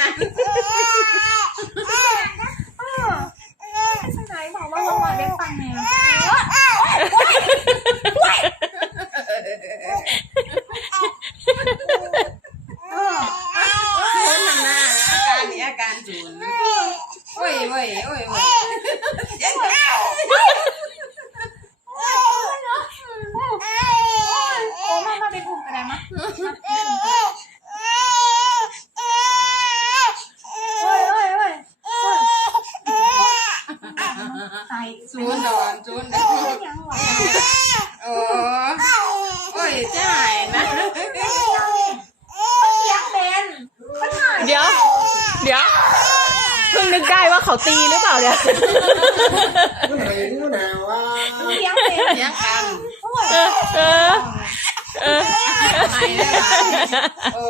นะสนายบอกว่าเรามาได้ฟังแนวศูนย์น่ะนะอาการนี่อาการศูนย์โอ้ยโอ้ยโอ้ยโอ้ยโอ้มามาเป็นกลุ่มกันได้มั้ยโอ้ยโอ้ยโอ้ย ตายศูนย์ดอนศูนย์ดอนยังหวโอ้โอ้ยจ่ายนะยังเป็นเขาถ่ายเดี๋ยว เดี๋ยวเพิ่งนึกได้ว่าเขาตีหรือเปล่าเนี่ยผู้ไหนหนาว่ายังเป็นเลี้ยงกันเออเออเออโอ้